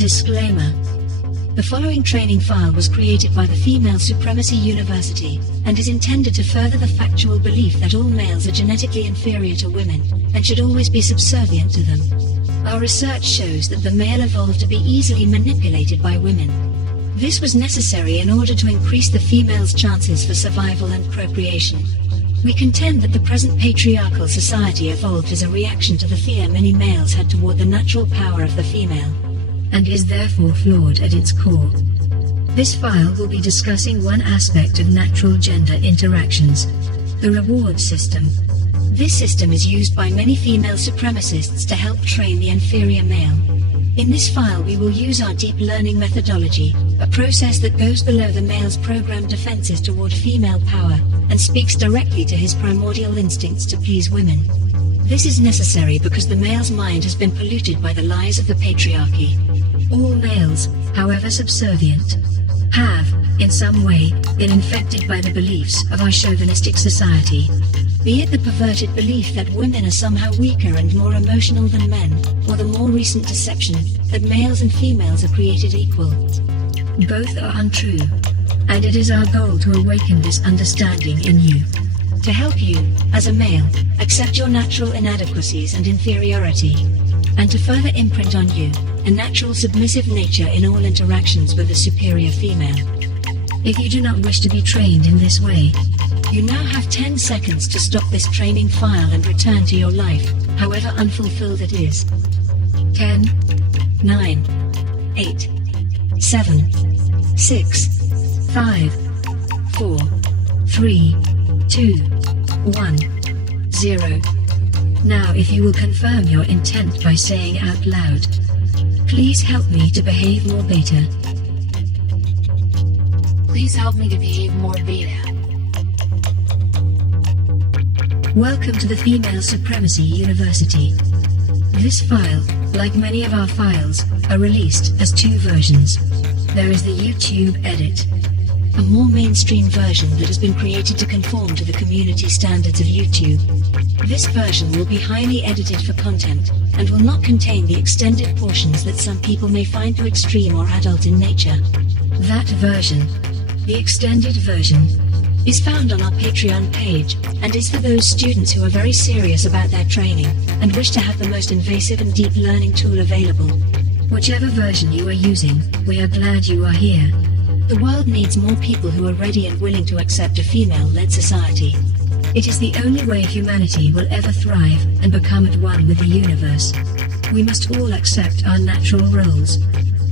Disclaimer. The following training file was created by the Female Supremacy University, and is intended to further the factual belief that all males are genetically inferior to women, and should always be subservient to them. Our research shows that the male evolved to be easily manipulated by women. This was necessary in order to increase the female's chances for survival and procreation. We contend that the present patriarchal society evolved as a reaction to the fear many males had toward the natural power of the female, and is therefore flawed at its core. This file will be discussing one aspect of natural gender interactions, the reward system. This system is used by many female supremacists to help train the inferior male. In this file we will use our deep learning methodology, a process that goes below the male's programmed defenses toward female power, and speaks directly to his primordial instincts to please women. This is necessary because the male's mind has been polluted by the lies of the patriarchy. All males, however subservient, have, in some way, been infected by the beliefs of our chauvinistic society. Be it the perverted belief that women are somehow weaker and more emotional than men, or the more recent deception that males and females are created equal. Both are untrue, and it is our goal to awaken this understanding in you. To help you, as a male, accept your natural inadequacies and inferiority, and to further imprint on you a natural submissive nature in all interactions with the superior female. If you do not wish to be trained in this way, you now have 10 seconds to stop this training file and return to your life, however unfulfilled it is. 10, 9, 8, 7, 6, 5, 4, 3, 2, 1, 0. Now if you will confirm your intent by saying out loud, "Please help me to behave more beta." Please help me to behave more beta. Welcome to the Female Supremacy University. This file, like many of our files, are released as two versions. There is the YouTube edit, a more mainstream version that has been created to conform to the community standards of YouTube. This version will be highly edited for content, and will not contain the extended portions that some people may find too extreme or adult in nature. That version, the extended version, is found on our Patreon page, and is for those students who are very serious about their training, and wish to have the most invasive and deep learning tool available. Whichever version you are using, we are glad you are here. The world needs more people who are ready and willing to accept a female-led society. It is the only way humanity will ever thrive and become at one with the universe. We must all accept our natural roles.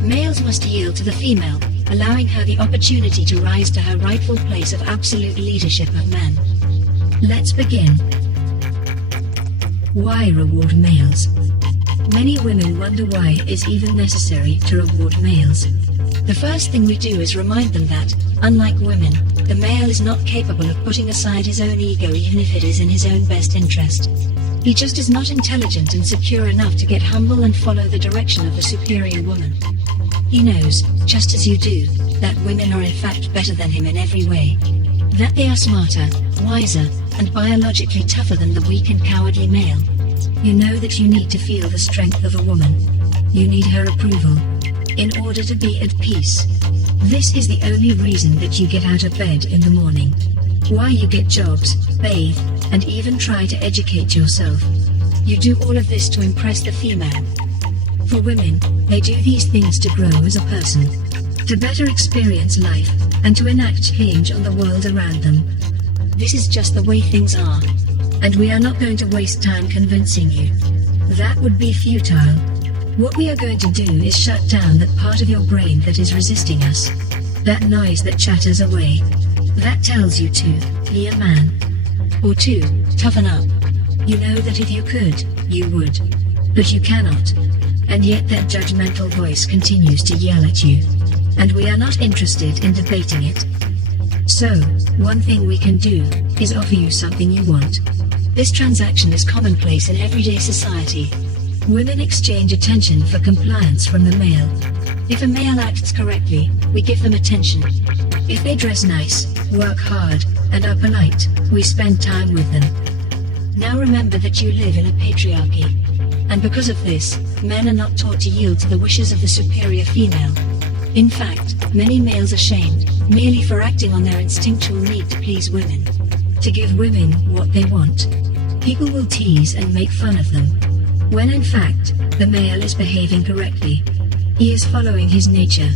Males must yield to the female, allowing her the opportunity to rise to her rightful place of absolute leadership of men. Let's begin. Why reward males? Many women wonder why it is even necessary to reward males. The first thing we do is remind them that, unlike women, the male is not capable of putting aside his own ego even if it is in his own best interest. He just is not intelligent and secure enough to get humble and follow the direction of a superior woman. He knows, just as you do, that women are in fact better than him in every way. That they are smarter, wiser, and biologically tougher than the weak and cowardly male. You know that you need to feel the strength of a woman. You need her approval, in order to be at peace. This is the only reason that you get out of bed in the morning. Why you get jobs, bathe, and even try to educate yourself. You do all of this to impress the female. For women, they do these things to grow as a person, to better experience life, and to enact change on the world around them. This is just the way things are. And we are not going to waste time convincing you. That would be futile. What we are going to do is shut down that part of your brain that is resisting us. That noise that chatters away. That tells you to be a man. Or to toughen up. You know that if you could, you would. But you cannot. And yet that judgmental voice continues to yell at you. And we are not interested in debating it. So, one thing we can do is offer you something you want. This transaction is commonplace in everyday society. Women exchange attention for compliance from the male. If a male acts correctly, we give them attention. If they dress nice, work hard, and are polite, we spend time with them. Now remember that you live in a patriarchy. And because of this, men are not taught to yield to the wishes of the superior female. In fact, many males are shamed, merely for acting on their instinctual need to please women. To give women what they want. People will tease and make fun of them, when in fact, the male is behaving correctly. He is following his nature.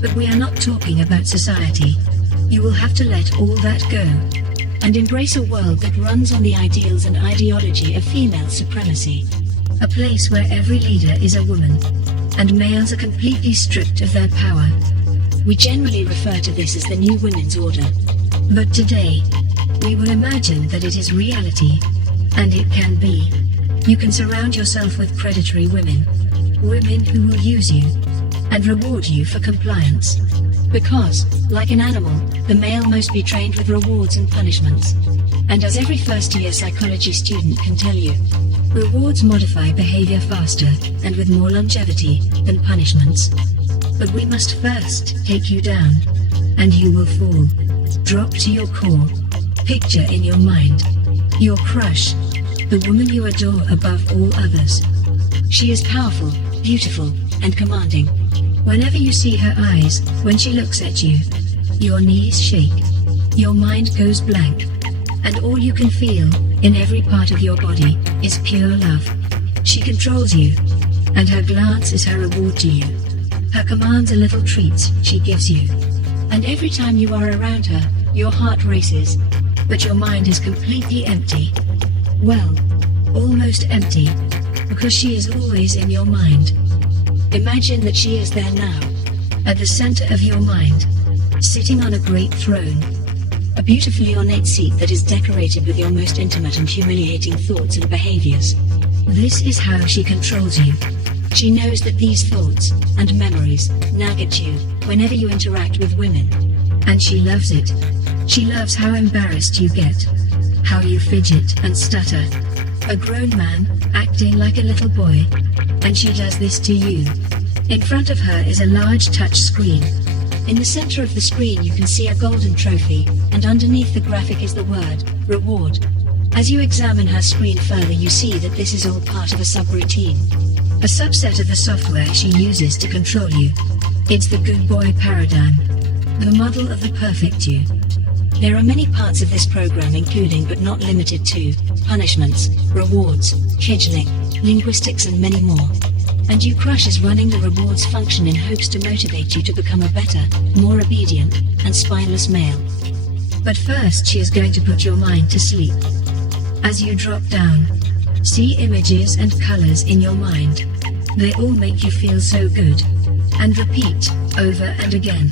But we are not talking about society. You will have to let all that go, and embrace a world that runs on the ideals and ideology of female supremacy. A place where every leader is a woman, and males are completely stripped of their power. We generally refer to this as the New Women's Order. But today, we will imagine that it is reality, and it can be. You can surround yourself with predatory women. Women who will use you, and reward you for compliance. Because, like an animal, the male must be trained with rewards and punishments. And as every first-year psychology student can tell you, rewards modify behavior faster, and with more longevity, than punishments. But we must first take you down, and you will fall. Drop to your core. Picture in your mind your crush, the woman you adore above all others. She is powerful, beautiful, and commanding. Whenever you see her eyes, when she looks at you, your knees shake, your mind goes blank, and all you can feel, in every part of your body, is pure love. She controls you, and her glance is her reward to you. Her commands are little treats she gives you. And every time you are around her, your heart races, but your mind is completely empty. Well, almost empty, because she is always in your mind. Imagine that she is there now, at the center of your mind, sitting on a great throne. A beautifully ornate seat that is decorated with your most intimate and humiliating thoughts and behaviors. This is how she controls you. She knows that these thoughts and memories nag at you whenever you interact with women. And she loves it. She loves how embarrassed you get, how you fidget and stutter. A grown man, acting like a little boy. And she does this to you. In front of her is a large touch screen. In the center of the screen you can see a golden trophy, and underneath the graphic is the word, reward. As you examine her screen further you see that this is all part of a subroutine. A subset of the software she uses to control you. It's the good boy paradigm. The model of the perfect you. There are many parts of this program including but not limited to, punishments, rewards, cajoling, linguistics and many more. And you crush is running the rewards function in hopes to motivate you to become a better, more obedient, and spineless male. But first she is going to put your mind to sleep. As you drop down, see images and colors in your mind. They all make you feel so good. And repeat, over and again,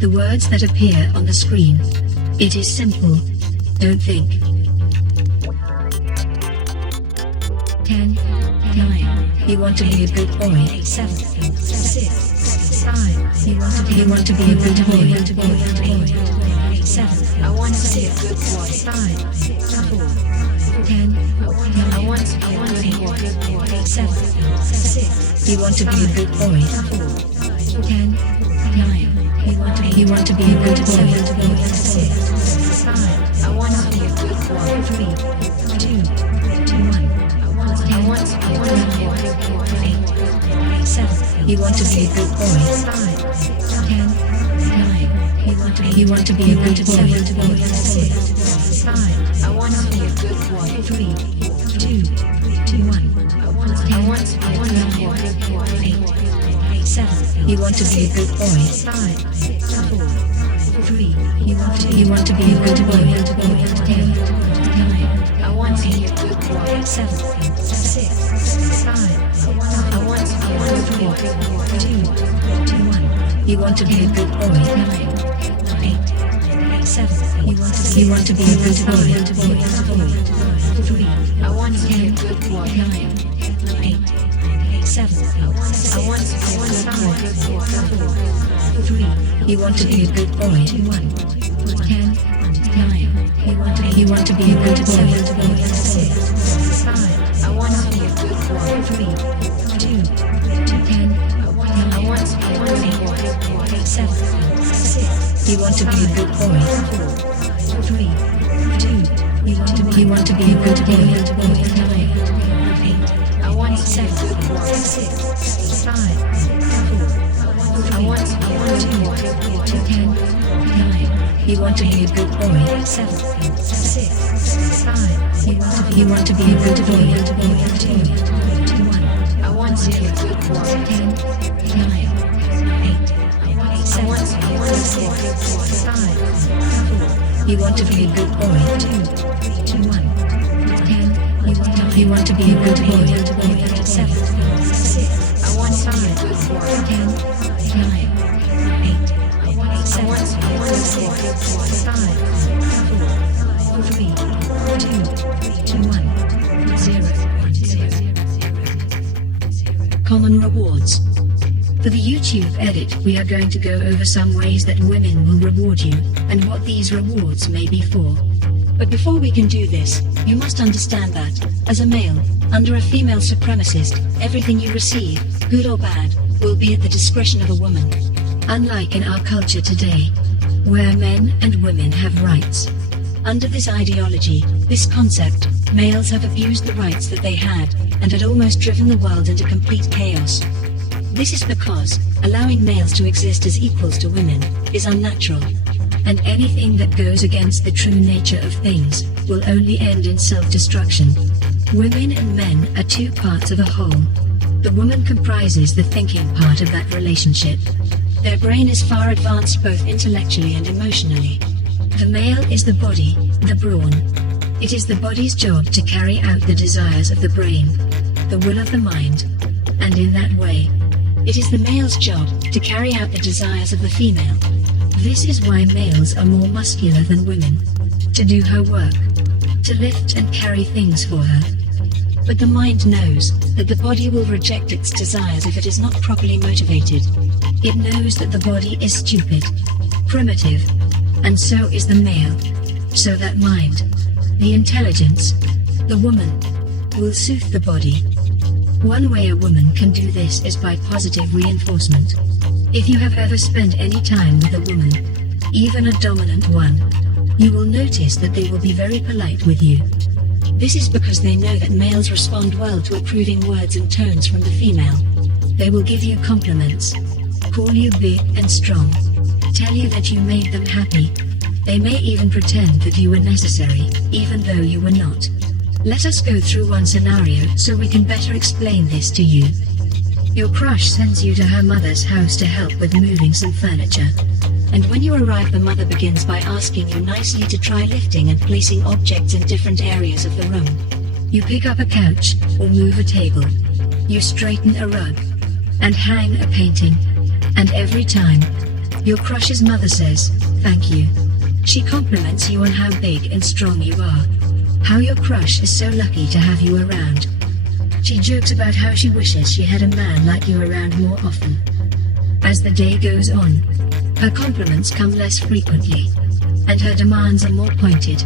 the words that appear on the screen. It is simple. Don't think. 10, 9. You want to be a good boy. 7, 6, 5. You want to be a good boy. 7. I want to be a good boy. 5, 4, 10. I want to be a good boy. 7, 6. You want to be a good boy. 10, 9. You want to be a good boy. 6, 5. I want to be a good boy. 3, 2, 1. I want to be a good boy. 8, 7. You want to be a good boy. 5, 10, 9. You want to be a good boy. 6, 5. I want to be a good boy. 3, 2, 1. I want to be a good boy. 8, 7. You want to be a good boy. 5, 4, 3. You want to be a good boy. 10, 9. I want to be a good boy. 7, 6, 5. I want to be a good boy. 2, 1. You want to be a good boy. 9, 8, 7. You want to be a good boy. 4, 3. I want to be a good boy. 9, 8, 7. I want to be a good boy. 3. You want to be a good boy. 1, 10, 9. You want to be a good boy. 6, 5. I want to be a good boy. 3, 2, 10. I want to be a good boy. 7, 6. You want to be a good boy. 4, 3, 2. You want to be a good boy. 9, 8. I want 7, 6, 5, 4. I want to be a good boy. 10, 9. You want to be a good boy. 7, 6, 5. You want to be a good boy. 2, 1. I want to be a good boy. 10, 9, 8. I want to be a good boy. 5, 4. You want to be a good boy. 2, 1. 10. You want to be a good boy. 7, 6. I want to be a good boy. 10, 9, 8. I want to be a good boy. 5, 4, 3, 2, 1, 0. Common rewards. For the YouTube edit, we are going to go over some ways that women will reward you, and what these rewards may be for. But before we can do this, you must understand that, as a male, under a female supremacist, everything you receive, good or bad, will be at the discretion of a woman. Unlike in our culture today, where men and women have rights. Under this ideology, this concept, males have abused the rights that they had, and had almost driven the world into complete chaos. This is because allowing males to exist as equals to women is unnatural, and anything that goes against the true nature of things will only end in self-destruction. Women and men are two parts of a whole. The woman comprises the thinking part of that relationship. Their brain is far advanced both intellectually and emotionally. The male is the body, the brawn. It is the body's job to carry out the desires of the brain, the will of the mind, and in that way, it is the male's job to carry out the desires of the female. This is why males are more muscular than women, to do her work, to lift and carry things for her. But the mind knows that the body will reject its desires if it is not properly motivated. It knows that the body is stupid, primitive, and so is the male. So that mind, the intelligence, the woman, will soothe the body. One way a woman can do this is by positive reinforcement. If you have ever spent any time with a woman, even a dominant one, you will notice that they will be very polite with you. This is because they know that males respond well to approving words and tones from the female. They will give you compliments, call you big and strong, tell you that you made them happy. They may even pretend that you were necessary, even though you were not. Let us go through one scenario so we can better explain this to you. Your crush sends you to her mother's house to help with moving some furniture. And when you arrive, the mother begins by asking you nicely to try lifting and placing objects in different areas of the room. You pick up a couch or move a table. You straighten a rug and hang a painting. And every time, your crush's mother says, "Thank you." She compliments you on how big and strong you are. How your crush is so lucky to have you around. She jokes about how she wishes she had a man like you around more often. As the day goes on, her compliments come less frequently, and her demands are more pointed.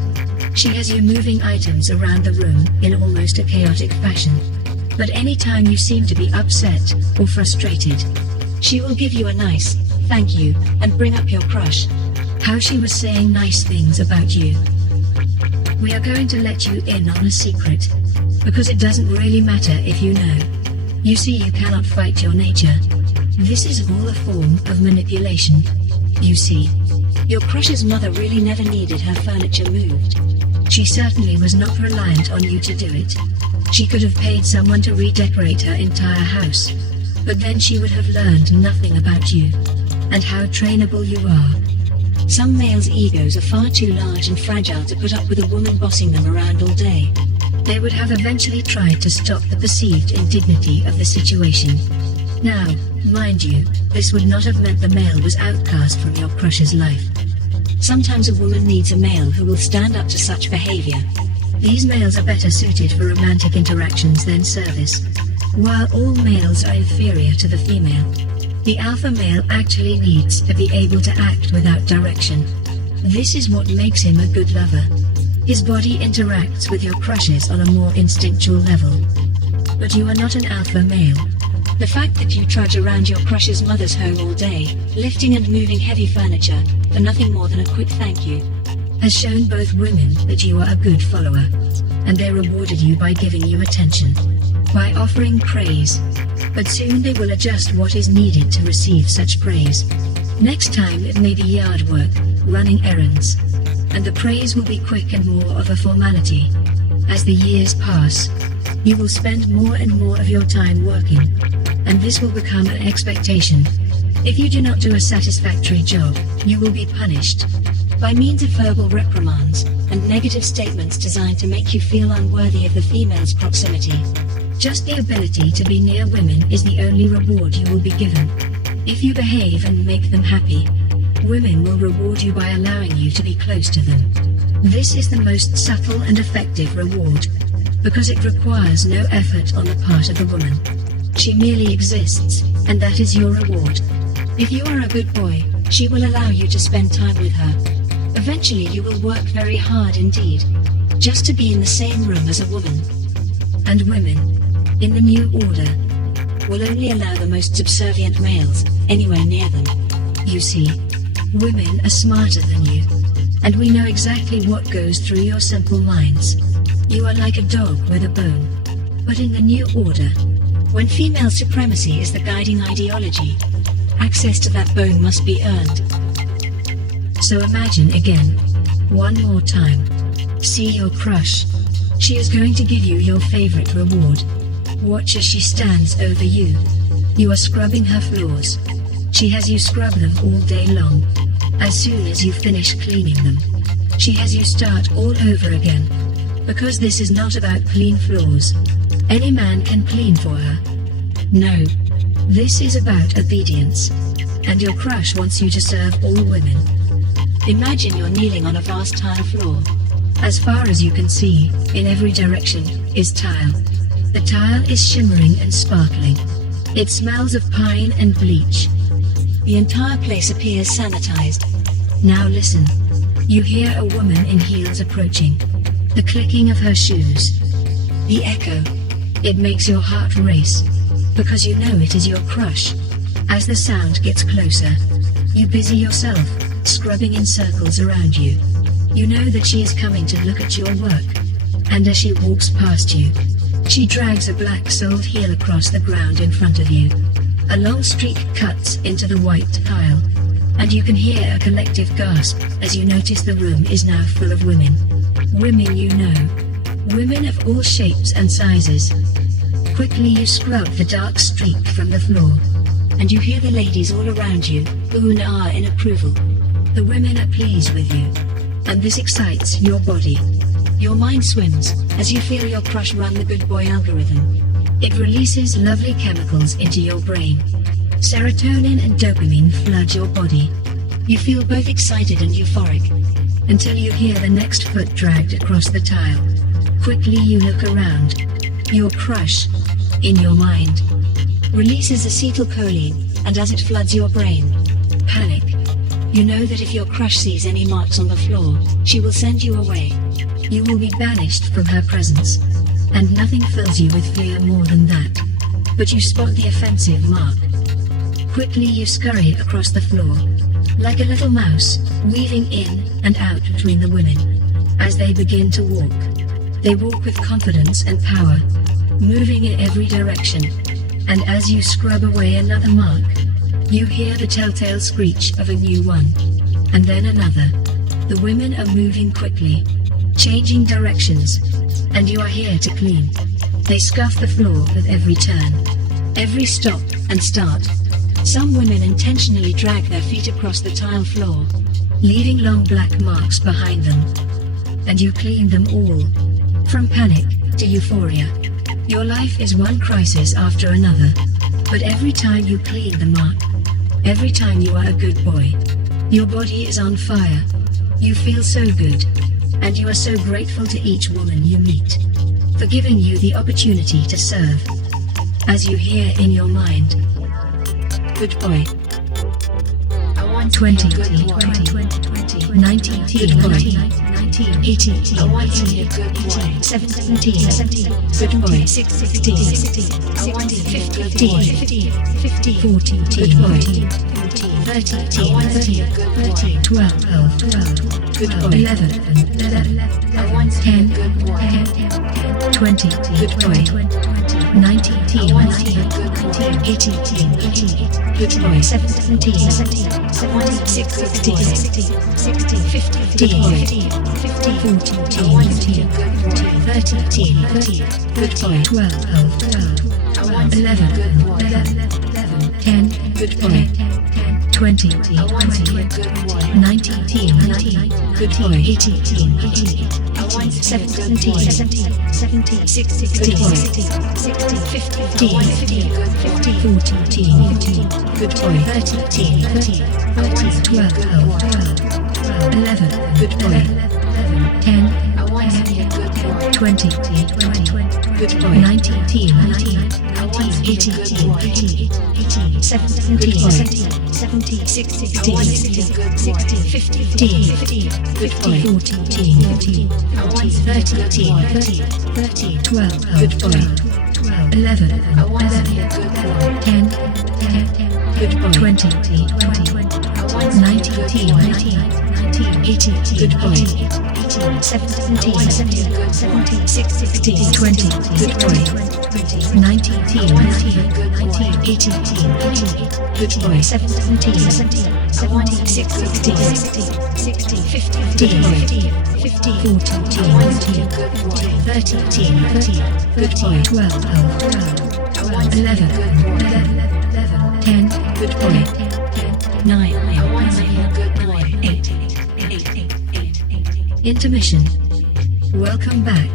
She has you moving items around the room in almost a chaotic fashion. But anytime you seem to be upset or frustrated, she will give you a nice thank you and bring up your crush. How she was saying nice things about you. We are going to let you in on a secret, because it doesn't really matter if you know. You see, you cannot fight your nature. This is all a form of manipulation. You see, your crush's mother really never needed her furniture moved. She certainly was not reliant on you to do it. She could have paid someone to redecorate her entire house, but then she would have learned nothing about you, and how trainable you are. Some males' egos are far too large and fragile to put up with a woman bossing them around all day. They would have eventually tried to stop the perceived indignity of the situation. Now, mind you, this would not have meant the male was outcast from your crush's life. Sometimes a woman needs a male who will stand up to such behavior. These males are better suited for romantic interactions than service. While all males are inferior to the female, the alpha male actually needs to be able to act without direction. This is what makes him a good lover. His body interacts with your crushes on a more instinctual level. But you are not an alpha male. The fact that you trudge around your crush's mother's home all day, lifting and moving heavy furniture, for nothing more than a quick thank you, has shown both women that you are a good follower, and they rewarded you by giving you attention. by offering praise. But soon they will adjust what is needed to receive such praise. Next time it may be yard work, running errands. And the praise will be quick and more of a formality. As the years pass, you will spend more and more of your time working. And this will become an expectation. If you do not do a satisfactory job, you will be punished. By means of verbal reprimands, and negative statements designed to make you feel unworthy of the female's proximity. Just the ability to be near women is the only reward you will be given. If you behave and make them happy, women will reward you by allowing you to be close to them. This is the most subtle and effective reward, because it requires no effort on the part of the woman. She merely exists, and that is your reward. If you are a good boy, she will allow you to spend time with her. Eventually you will work very hard indeed, just to be in the same room as a woman. And women, in the new order, will only allow the most subservient males anywhere near them. You see, women are smarter than you, and we know exactly what goes through your simple minds. You are like a dog with a bone. But in the new order, when female supremacy is the guiding ideology, access to that bone must be earned. So imagine again, one more time. See your crush. She is going to give you your favorite reward. Watch as she stands over you. You are scrubbing her floors. She has you scrub them all day long. As soon as you finish cleaning them, she has you start all over again. Because this is not about clean floors. Any man can clean for her. No. This is about obedience. And your crush wants you to serve all women. Imagine you're kneeling on a vast tile floor. As far as you can see, in every direction, is tile. The tile is shimmering and sparkling. It smells of pine and bleach. The entire place appears sanitized. Now listen. You hear a woman in heels approaching. The clicking of her shoes. The echo. It makes your heart race. Because you know it is your crush. As the sound gets closer, you busy yourself, scrubbing in circles around you. You know that she is coming to look at your work. And as she walks past you, she drags a black-soled heel across the ground in front of you. A long streak cuts into the white tile. And you can hear a collective gasp as you notice the room is now full of women. Women you know. Women of all shapes and sizes. Quickly you scrub the dark streak from the floor. And you hear the ladies all around you, ooh and ah in approval. The women are pleased with you. And this excites your body. Your mind swims, as you feel your crush run the good boy algorithm. It releases lovely chemicals into your brain. Serotonin and dopamine flood your body. You feel both excited and euphoric. Until you hear the next foot dragged across the tile. Quickly you look around. Your crush, in your mind, releases acetylcholine, and as it floods your brain, panic. You know that if your crush sees any marks on the floor, she will send you away. You will be banished from her presence. And nothing fills you with fear more than that. But you spot the offensive mark. Quickly you scurry across the floor, like a little mouse, weaving in and out between the women. As they begin to walk, they walk with confidence and power, moving in every direction. And as you scrub away another mark, you hear the telltale screech of a new one. And then another. The women are moving quickly, changing directions. And you are here to clean. They scuff the floor with every turn, every stop and start. Some women intentionally drag their feet across the tile floor, leaving long black marks behind them. And you clean them all. From panic to euphoria. Your life is one crisis after another. But every time you clean the mark, every time you are a good boy, your body is on fire. You feel so good. And you are so grateful to each woman you meet for giving you the opportunity to serve. As you hear in your mind, good boy. I want 20, to be a good boy. 19, good boy. 18, I want to be a good boy. 17, good boy. 16, I want to be a good 15, boy. 14, good boy. 13, I want to be a good boy. 12, good boy. 11, I want to be a good boy. 10, 20, good boy. 19, 18, good boy, 17, 16, 15, 14, 13, good boy, 12, 11, 10, good boy, 20, 19, good boy, 18, 17, 16, 15, 14, good boy, 13, 12, 11, good boy, 10, 20, good boy, 19, 18, 17, 16, 15, good boy, 14, 13, 12, good boy, 11, 10, good boy, 20, 19, 18, good boy, 17, 16, 20, good boy, 19, 18, good boy, 17, 16, 15, 14, 13, good boy, 12, 11, 10, good boy, 9, 8. Intermission. Welcome back.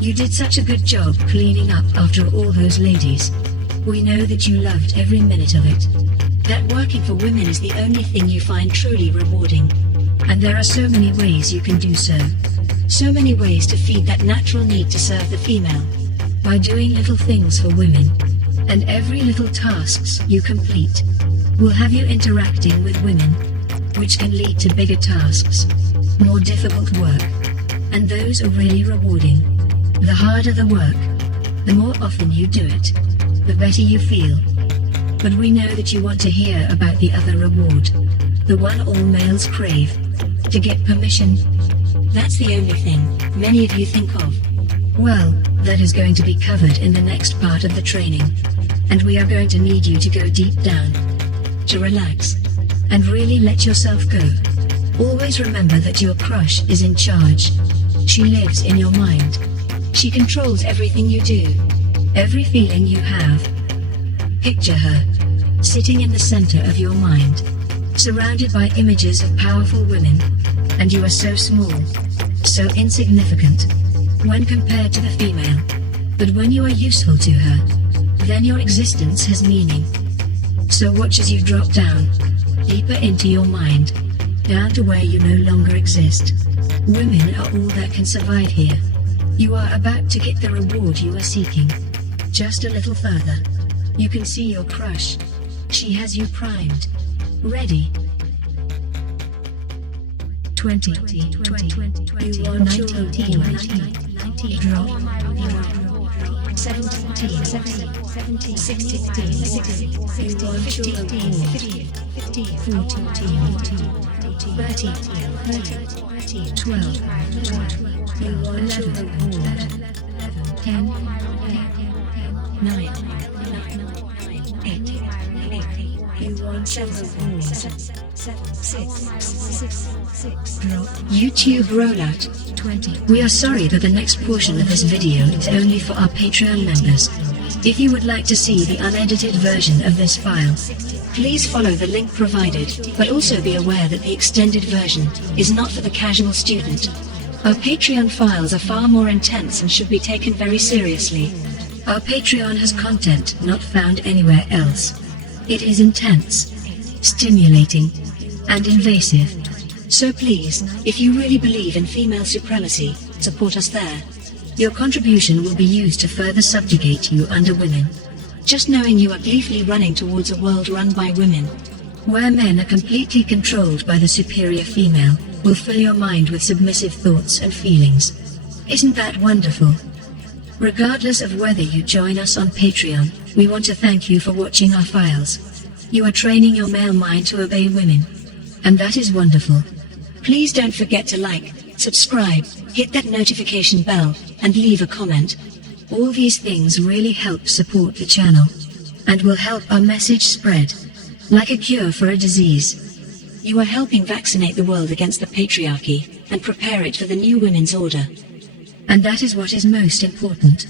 You did such a good job cleaning up after all those ladies. We know that you loved every minute of it. That working for women is the only thing you find truly rewarding. And there are so many ways you can do so. So many ways to feed that natural need to serve the female. By doing little things for women. And every little tasks you complete will have you interacting with women, which can lead to bigger tasks, more difficult work. And those are really rewarding. The harder the work, the more often you do it, the better you feel. But we know that you want to hear about the other reward, the one all males crave, to get permission. That's the only thing many of you think of. Well, that is going to be covered in the next part of the training. And we are going to need you to go deep down, to relax, and really let yourself go. Always remember that your crush is in charge. She lives in your mind. She controls everything you do, every feeling you have. Picture her, sitting in the center of your mind, surrounded by images of powerful women, and you are so small, so insignificant, when compared to the female. But when you are useful to her, then your existence has meaning. So watch as you drop down, deeper into your mind, down to where you no longer exist. Women are all that can survive here. You are about to get the reward you are seeking. Just a little further. You can see your crush. She has you primed. Ready. 20, 19, drop, 17, 16, 15, 14, 13, 12, 11, 10, 9, 8, 7, 6, drop. YouTube rollout. 20. We are sorry that the next portion of this video is only for our Patreon members. If you would like to see the unedited version of this file, please follow the link provided, but also be aware that the extended version is not for the casual student. Our Patreon files are far more intense and should be taken very seriously. Our Patreon has content not found anywhere else. It is intense, stimulating, and invasive. So please, if you really believe in female supremacy, support us there. Your contribution will be used to further subjugate you under women. Just knowing you are gleefully running towards a world run by women, where men are completely controlled by the superior female, will fill your mind with submissive thoughts and feelings. Isn't that wonderful? Regardless of whether you join us on Patreon, we want to thank you for watching our files. You are training your male mind to obey women. And that is wonderful. Please don't forget to like, subscribe, hit that notification bell, and leave a comment. All these things really help support the channel, and will help our message spread, like a cure for a disease. You are helping vaccinate the world against the patriarchy, and prepare it for the new women's order. And that is what is most important.